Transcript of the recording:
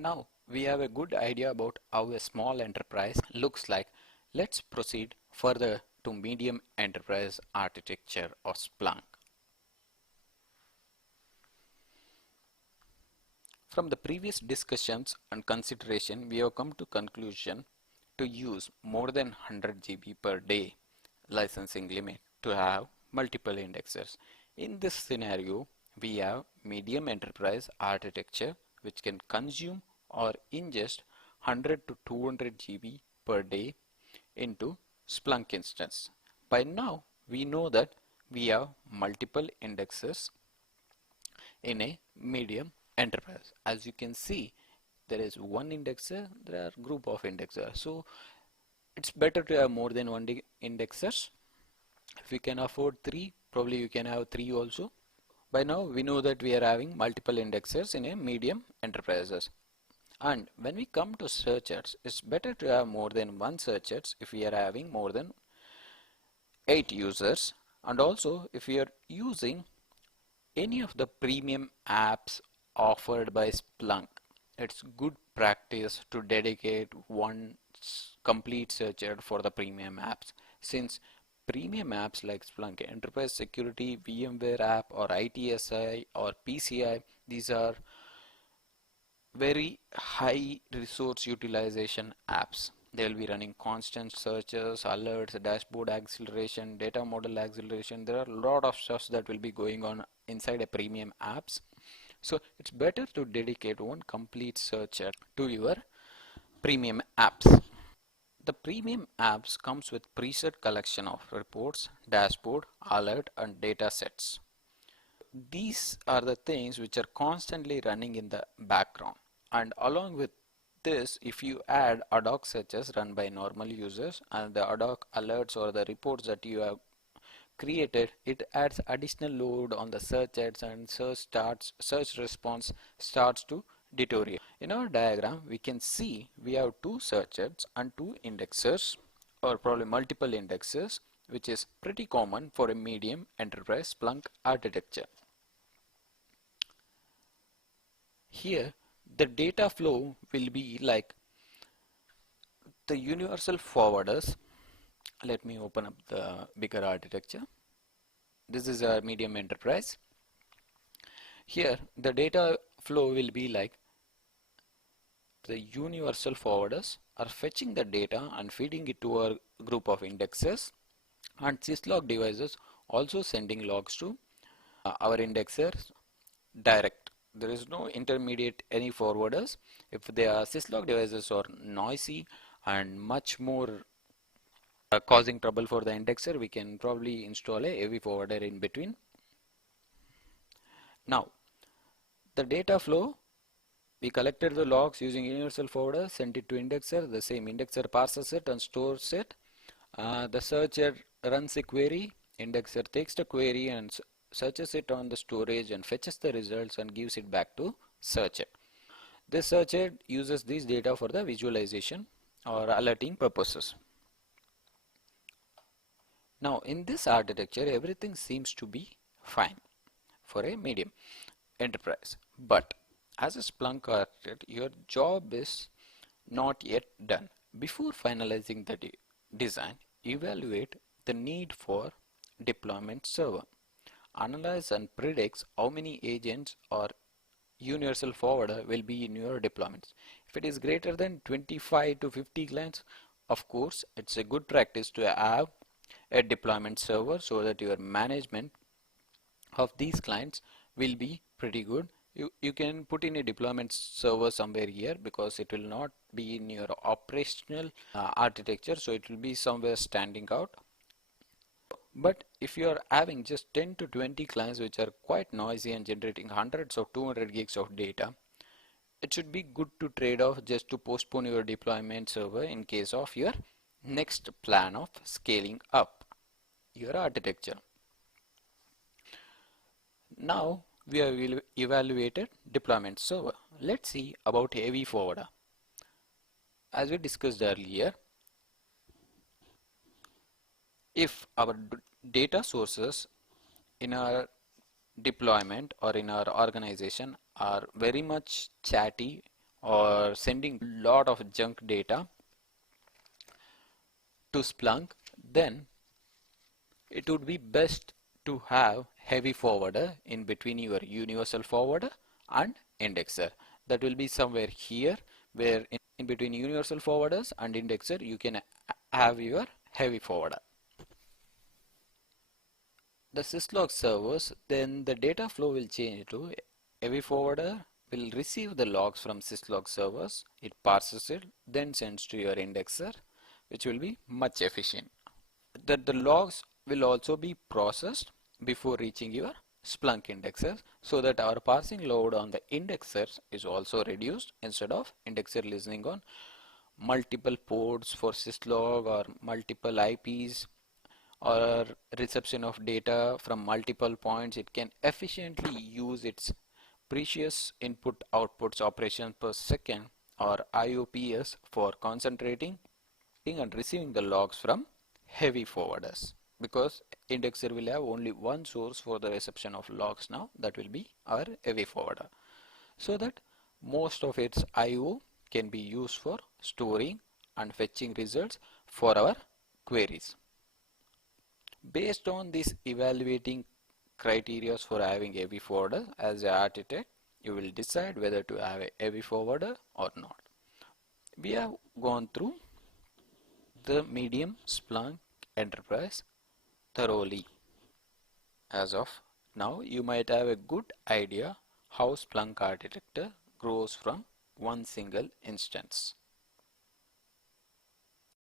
Now we have a good idea about how a small enterprise looks like. Let's proceed further to medium enterprise architecture or Splunk. From the previous discussions and consideration, we have come to conclusion to use more than 100 GB per day licensing limit to have multiple indexers. In this scenario, we have medium enterprise architecture which can consume or ingest 100 to 200 GB per day into Splunk instance. By now, we know that we have multiple indexers in a medium enterprise. As you can see, there is one indexer, there are group of indexers. So it's better to have more than one indexers. If you can afford three, probably you can have three also. By now we know that we are having multiple indexers in a medium enterprises. And when we come to searchers, it's better to have more than one searchers if we are having more than 8 users, and also if we are using any of the premium apps offered by Splunk. It's good practice to dedicate one complete searcher for the premium apps, since premium apps like Splunk Enterprise Security, VMware app or ITSI or PCI, these are very high resource utilization apps. They will be running constant searches, alerts, dashboard acceleration, data model acceleration. There are a lot of stuff that will be going on inside a premium apps. So it's better to dedicate one complete searcher to your premium apps. The premium apps comes with preset collection of reports, dashboard, alert and data sets. These are the things which are constantly running in the background, and along with this, if you add ad hoc searches run by normal users and the ad hoc alerts or the reports that you have created, it adds additional load on the search ads, and search response starts to deteriorate. In our diagram we can see we have two search ads and two indexers, or probably multiple indexers, which is pretty common for a medium enterprise Splunk architecture. Here the data flow will be like the universal forwarders. Let me open up the bigger architecture. This is a medium enterprise. Here the data flow will be like the universal forwarders are fetching the data and feeding it to a group of indexers, and syslog devices also sending logs to our indexers direct. There is no intermediate any forwarders. If the syslog devices are noisy and much more causing trouble for the indexer, we can probably install a heavy forwarder in between. Now the data flow, we collected the logs using universal forwarder, sent it to indexer. The same indexer parses it and stores it. The searcher runs a query. Indexer takes the query and searches it on the storage and fetches the results and gives it back to searcher. This searcher uses this data for the visualization or alerting purposes. Now in this architecture everything seems to be fine for a medium enterprise, but as a Splunk architect your job is not yet done. Before finalizing the design, evaluate the need for deployment server. Analyze and predicts how many agents or universal forwarder will be in your deployments. If it is greater than 25 to 50 clients, of course it's a good practice to have a deployment server so that your management of these clients will be pretty good. You can put in a deployment server somewhere here because it will not be in your operational architecture, so it will be somewhere standing out. But if you are having just 10 to 20 clients which are quite noisy and generating hundreds of 200 gigs of data, it should be good to trade off just to postpone your deployment server in case of your next plan of scaling up your architecture. Now we have evaluated deployment server. Let's see about heavy forwarder. As we discussed earlier, if our data sources in our deployment or in our organization are very much chatty or sending lot of junk data to Splunk, then it would be best to have heavy forwarder in between your universal forwarder and indexer. That will be somewhere here, where in between universal forwarders and indexer you can have your heavy forwarder. The syslog servers, then the data flow will change to heavy forwarder will receive the logs from syslog servers, it parses it, then sends to your indexer, which will be much efficient. That the logs will also be processed before reaching your Splunk indexers, so that our parsing load on the indexers is also reduced. Instead of indexer listening on multiple ports for syslog or multiple IPs or reception of data from multiple points, it can efficiently use its precious input outputs operations per second or IOPS for concentrating and receiving the logs from heavy forwarders, because indexer will have only one source for the reception of logs now, that will be our heavy forwarder, so that most of its IO can be used for storing and fetching results for our queries. Based on this evaluating criteria for having heavy forwarder as an architect, you will decide whether to have a heavy forwarder or not. We have gone through the medium Splunk enterprise thoroughly. As of now, you might have a good idea how Splunk architecture grows from one single instance.